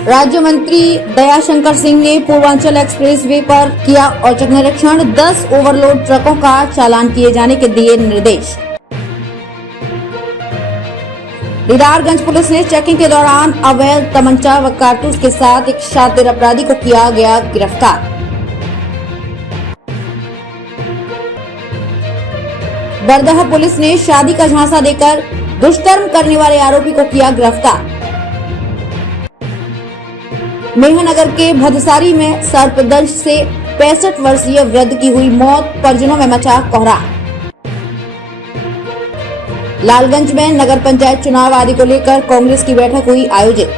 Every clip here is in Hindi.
राज्य मंत्री दयाशंकर सिंह ने पूर्वांचल एक्सप्रेसवे पर किया औचक निरीक्षण। 10 ओवरलोड ट्रकों का चालान किए जाने के दिए निर्देश। दीदारगंज पुलिस ने चेकिंग के दौरान अवैध तमंचा व कारतूस के साथ एक शातिर अपराधी को किया गया गिरफ्तार। बरदहा पुलिस ने शादी का झांसा देकर दुष्कर्म करने वाले आरोपी को किया गिरफ्तार। मेहनगर के भदसारी में सर्पदंश से 65 वर्षीय वृद्ध की हुई मौत, परिजनों में मचा कोहराम। लालगंज में नगर पंचायत चुनाव आदि को लेकर कांग्रेस की बैठक हुई आयोजित।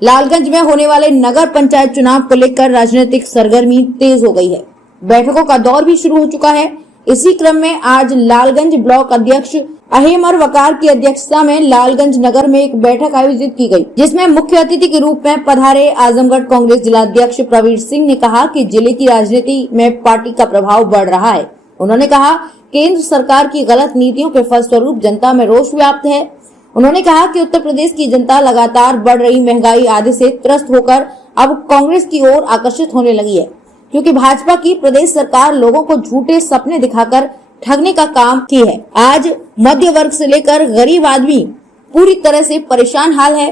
लालगंज में होने वाले नगर पंचायत चुनाव को लेकर राजनीतिक सरगर्मी तेज हो गई है। बैठकों का दौर भी शुरू हो चुका है। इसी क्रम में आज लालगंज ब्लॉक अध्यक्ष अहेमर वकार की अध्यक्षता में लालगंज नगर में एक बैठक आयोजित की गई, जिसमें मुख्य अतिथि के रूप में पधारे आजमगढ़ कांग्रेस जिला अध्यक्ष प्रवीर सिंह ने कहा कि जिले की राजनीति में पार्टी का प्रभाव बढ़ रहा है। उन्होंने कहा केंद्र सरकार की गलत नीतियों के फलस्वरूप जनता में रोष व्याप्त है। उन्होंने कहा कि उत्तर प्रदेश की जनता लगातार बढ़ रही महंगाई आदि से त्रस्त होकर अब कांग्रेस की ओर आकर्षित होने लगी है, क्योंकि भाजपा की प्रदेश सरकार लोगों को झूठे सपने दिखाकर ठगने का काम की है। आज मध्य वर्ग से लेकर गरीब आदमी पूरी तरह से परेशान हाल है।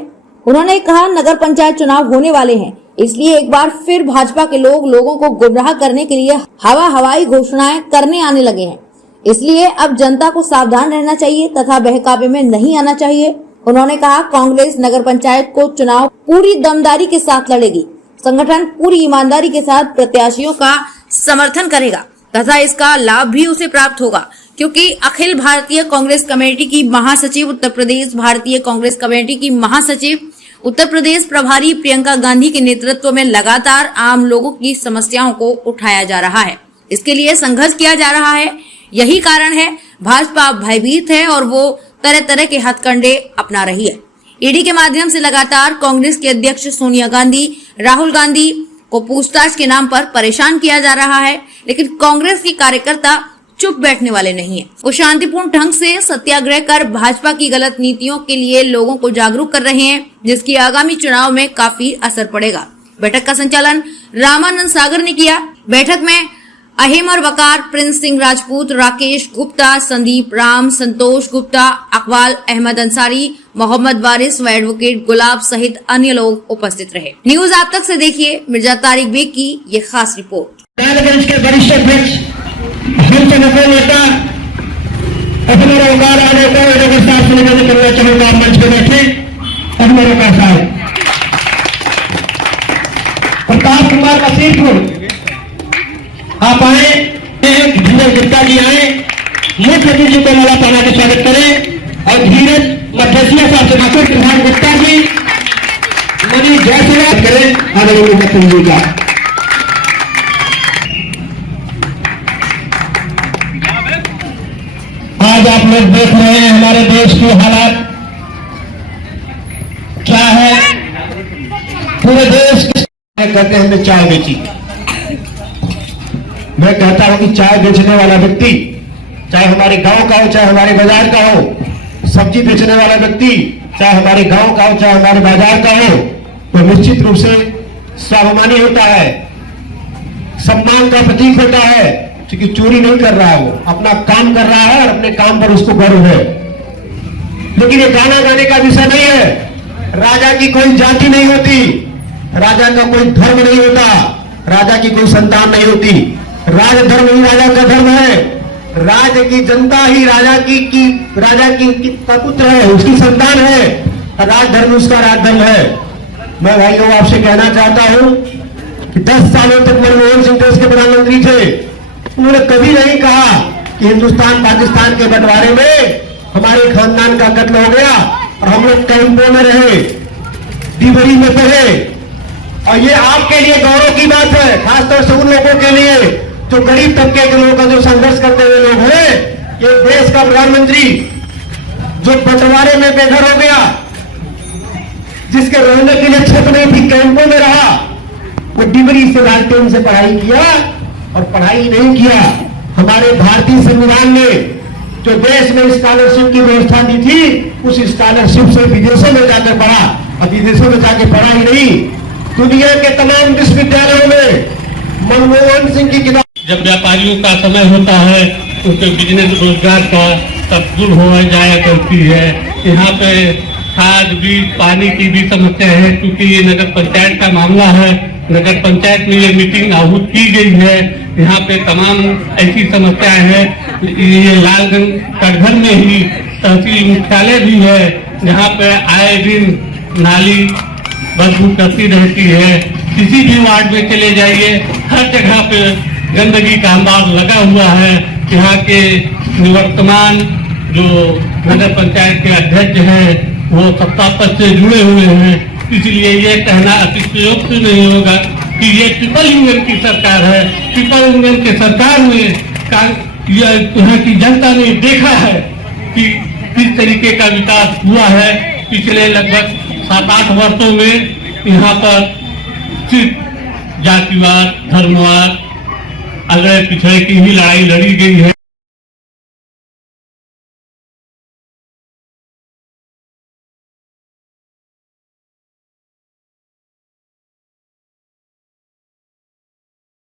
उन्होंने कहा नगर पंचायत चुनाव होने वाले हैं, इसलिए एक बार फिर भाजपा के लोग लोगों को गुमराह करने के लिए हवाई घोषणाएं करने आने लगे हैं। इसलिए अब जनता को सावधान रहना चाहिए तथा बहकावे में नहीं आना चाहिए। उन्होंने कहा कांग्रेस नगर पंचायत को चुनाव पूरी दमदारी के साथ लड़ेगी। संगठन पूरी ईमानदारी के साथ प्रत्याशियों का समर्थन करेगा तथा इसका लाभ भी उसे प्राप्त होगा, क्योंकि अखिल भारतीय कांग्रेस कमेटी की महासचिव उत्तर प्रदेश, भारतीय कांग्रेस कमेटी की महासचिव उत्तर प्रदेश प्रभारी प्रियंका गांधी के नेतृत्व में लगातार आम लोगों की समस्याओं को उठाया जा रहा है। इसके लिए संघर्ष किया जा रहा है। यही कारण है भाजपा भयभीत है और वो तरह तरह के हथकंडे अपना रही है। ईडी के माध्यम से लगातार कांग्रेस के अध्यक्ष सोनिया गांधी, राहुल गांधी को पूछताछ के नाम पर परेशान किया जा रहा है, लेकिन कांग्रेस के कार्यकर्ता चुप बैठने वाले नहीं है। वो शांतिपूर्ण ढंग से सत्याग्रह कर भाजपा की गलत नीतियों के लिए लोगों को जागरूक कर रहे हैं, जिसकी आगामी चुनाव में काफी असर पड़ेगा। बैठक का संचालन रामानंद सागर ने किया। बैठक में अहेमर वकार, प्रिंस सिंह राजपूत, राकेश गुप्ता, संदीप राम, संतोष गुप्ता, अकबाल अहमद अंसारी, मोहम्मद वारिस व एडवोकेट गुलाब सहित अन्य लोग उपस्थित रहे। न्यूज आप तक से देखिए मिर्जा तारिक बेग की ये खास रिपोर्ट। लालगंज के वरिष्ठ अध्यक्ष हम संगठन नेता अहेमर वकार आने को एडवोकेट साहब से निवेदन करना चाहूंगा, मंच पे बैठे अहेमर वकार साहब। प्रताप कुमार कसीरपुर आप आए, धीरज गुप्ता जी आए, मुख्य अतिथि जी को माला पहना के स्वागत करें और धीरज मठेसिया साहब से बाकी प्रधान गुप्ता जी मनी जयसेवा करें आदरणीय जी का। आज आप लोग देख रहे हैं हमारे देश की हालात क्या है। पूरे देश कहते हैं हमने चाय बेची। मैं कहता हूं कि चाय बेचने वाला व्यक्ति, चाहे हमारे गांव का हो चाहे हमारे बाजार का हो, सब्जी बेचने वाला व्यक्ति चाहे हमारे गांव का हो चाहे हमारे बाजार का हो, तो निश्चित रूप से स्वाभिमानी होता है, सम्मान का प्रतीक होता है, क्योंकि चोरी नहीं कर रहा है, वो अपना काम कर रहा है और अपने काम पर उसको गर्व है। लेकिन ये गाना गाने का विषय नहीं है। राजा की कोई जाति नहीं होती, राजा का कोई धर्म नहीं होता, राजा की कोई संतान नहीं होती। राज धर्म ही राजा का धर्म है। राज की जनता ही राजा की पुत्र है, उसकी संतान है। राज धर्म उसका राज धर्म है। मैं भाइयों आपसे कहना चाहता हूं कि 10 सालों तक मनमोहन सिंह देश के प्रधानमंत्री थे। उन्होंने कभी नहीं कहा कि हिंदुस्तान पाकिस्तान के बंटवारे में हमारे खानदान का कत्ल हो गया और हम लोग कैंपों में रहे, डिबरी में पढ़े। और ये आपके लिए गौरव की बात है, खासतौर से उन लोगों के लिए जो गरीब तबके के लोगों का जो संघर्ष करते हुए लोग हैं। ये देश का प्रधानमंत्री जो बंटवारे में बेघर हो गया, जिसके रहने के लिए छत नहीं थी, कैंपों में रहा, वो डिबरी से लालटेन से पढ़ाई किया और पढ़ाई नहीं किया। हमारे भारतीय संविधान ने जो देश में स्कॉलरशिप की व्यवस्था दी थी, कुछ स्कॉलरशिप से विदेशों में जाकर पढ़ा, और विदेशों में जाकर पढ़ा ही नहीं, दुनिया के तमाम विश्वविद्यालयों में मनमोहन सिंह की किताब। जब व्यापारियों का समय होता है उनके बिजनेस रोजगार का तब दूर हो जाया करती है। यहाँ पे खाद बीज पानी की भी समस्या है, क्योंकि ये नगर पंचायत का मामला है। नगर पंचायत में ये मीटिंग आहूत की गई है। यहाँ पे तमाम ऐसी समस्याएं हैं। ये लालगंज कटघर में ही तहसील मुख्यालय भी है, जहाँ पे आए दिन नाली बदबू करती रहती है। किसी भी वार्ड में चले जाइए, हर जगह पे गंदगी का अंबार लगा हुआ है। यहाँ के निवर्तमान जो नगर पंचायत के अध्यक्ष हैं वो सत्ता पद से जुड़े हुए हैं, इसलिए ये कहना अतिशयोक्त नहीं होगा कि ये ट्रिपल इंजन की सरकार है। ट्रिपल इंजन की सरकार में यहाँ की जनता ने देखा है कि किस तरीके का विकास हुआ है। पिछले लगभग 7-8 वर्षों में यहाँ पर सिर्फ जातिवाद धर्मवाद अगड़े पिछड़े की ही लड़ाई लड़ी गई है।